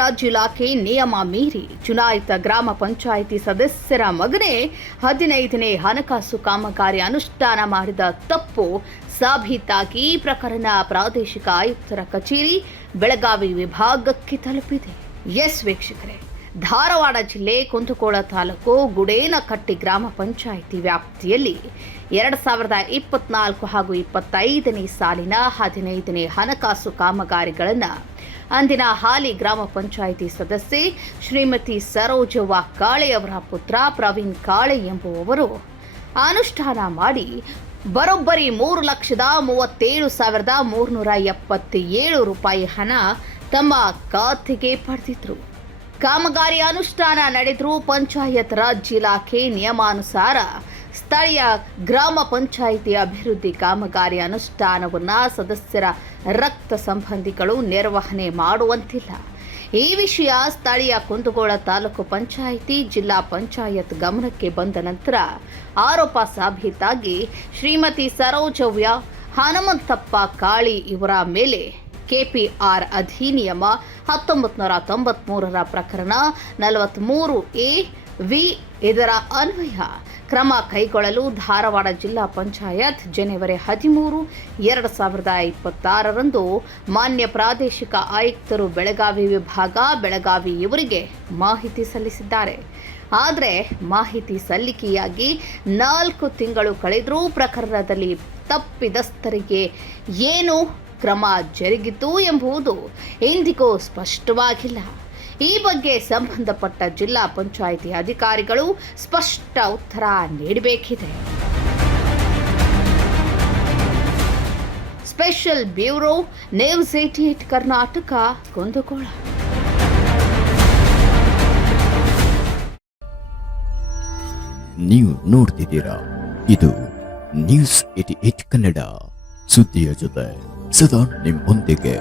ರಾಜ್ ಇಲಾಖೆ ನಿಯಮ ಮೀರಿ ಚುನಾಯಿತ ಗ್ರಾಮ ಪಂಚಾಯಿತಿ ಸದಸ್ಯರ ಮಗನೇ 15ನೇ ಹಣಕಾಸು ಕಾಮಗಾರಿ ಅನುಷ್ಠಾನ ಮಾಡಿದ ತಪ್ಪು ಸಾಬೀತಾಗಿ ಪ್ರಕರಣ ಪ್ರಾದೇಶಿಕ ಆಯುಕ್ತರ ಕಚೇರಿ ಬೆಳಗಾವಿ ವಿಭಾಗಕ್ಕೆ ತಲುಪಿದೆ. ಎಸ್ ವೀಕ್ಷಕರೇ, ಧಾರವಾಡ ಜಿಲ್ಲೆ ಕುಂದಗೋಳ ತಾಲೂಕು ಗುಡೇನಕಟ್ಟಿ ಗ್ರಾಮ ಪಂಚಾಯಿತಿ ವ್ಯಾಪ್ತಿಯಲ್ಲಿ 2024 ಹಾಗೂ 25ನೇ ಸಾಲಿನ 15ನೇ ಹಣಕಾಸು ಕಾಮಗಾರಿಗಳನ್ನು ಅಂದಿನ ಹಾಲಿ ಗ್ರಾಮ ಪಂಚಾಯಿತಿ ಸದಸ್ಯೆ ಶ್ರೀಮತಿ ಸರೋಜವ್ವ ಕಾಳೆ ಅವರ ಪುತ್ರ ಪ್ರವೀಣ್ ಕಾಳೆ ಎಂಬುವವರು ಅನುಷ್ಠಾನ ಮಾಡಿ ಬರೋಬ್ಬರಿ 3,37,377 ರೂಪಾಯಿ ಹಣ ತಮ್ಮ ಖಾತೆಗೆ ಪಡೆದಿದ್ರು. ಕಾಮಗಾರಿ ಅನುಷ್ಠಾನ ನಡೆದರೂ ಪಂಚಾಯತ್ ರಾಜ್ ಇಲಾಖೆ ನಿಯಮಾನುಸಾರ ಸ್ಥಳೀಯ ಗ್ರಾಮ ಪಂಚಾಯಿತಿ ಅಭಿವೃದ್ಧಿ ಕಾಮಗಾರಿ ಅನುಷ್ಠಾನವನ್ನು ಸದಸ್ಯರ ರಕ್ತ ಸಂಬಂಧಿಗಳು ನಿರ್ವಹಣೆ ಮಾಡುವಂತಿಲ್ಲ. ಈ ವಿಷಯ ಸ್ಥಳೀಯ ಕುಂದಗೋಳ ತಾಲೂಕು ಪಂಚಾಯಿತಿ ಜಿಲ್ಲಾ ಪಂಚಾಯತ್ ಗಮನಕ್ಕೆ ಬಂದ ನಂತರ ಆರೋಪ ಸಾಬೀತಾಗಿ ಶ್ರೀಮತಿ ಸರೋಜವ್ವ ಹನುಮಂತಪ್ಪ ಕಾಳಿ ಇವರ ಮೇಲೆ ಕೆಪಿಆರ್ ಅಧಿನಿಯಮ 1993ರ ಪ್ರಕರಣ 43A(ವಿ) ಇದರ ಅನ್ವಯ ಕ್ರಮ ಕೈಗೊಳ್ಳಲು ಧಾರವಾಡ ಜಿಲ್ಲಾ ಪಂಚಾಯತ್ ಜನವರಿ 13, 2026ರಂದು ಮಾನ್ಯ ಪ್ರಾದೇಶಿಕ ಆಯುಕ್ತರು ಬೆಳಗಾವಿ ವಿಭಾಗ ಬೆಳಗಾವಿ ಇವರಿಗೆ ಮಾಹಿತಿ ಸಲ್ಲಿಸಿದ್ದಾರೆ. ಆದರೆ ಮಾಹಿತಿ ಸಲ್ಲಿಕೆಯಾಗಿ 4 ತಿಂಗಳು ಕಳೆದರೂ ಪ್ರಕರಣದಲ್ಲಿ ತಪ್ಪಿತಸ್ಥರಿಗೆ ಏನು ಕ್ರಮ ಜರುಗಿತು ಎಂಬುದು ಇಂದಿಗೂ ಸ್ಪಷ್ಟವಾಗಿಲ್ಲ. ಈ ಬಗ್ಗೆ ಸಂಬಂಧಪಟ್ಟ ಜಿಲ್ಲಾ ಪಂಚಾಯಿತಿ ಅಧಿಕಾರಿಗಳು ಸ್ಪಷ್ಟ ಉತ್ತರ ನೀಡಬೇಕಿದೆ. Special bureau news 88 Karnataka, Kundagol. ನೀವು ನೋಡ್ತಿದ್ದೀರಾ, ಇದು ನ್ಯೂಸ್ 88 ಕನ್ನಡ, ಸುದ್ದಿಯ ಜೊತೆ ಸದಾ ನಿಮ್ಮೊಂದಿಗೆ.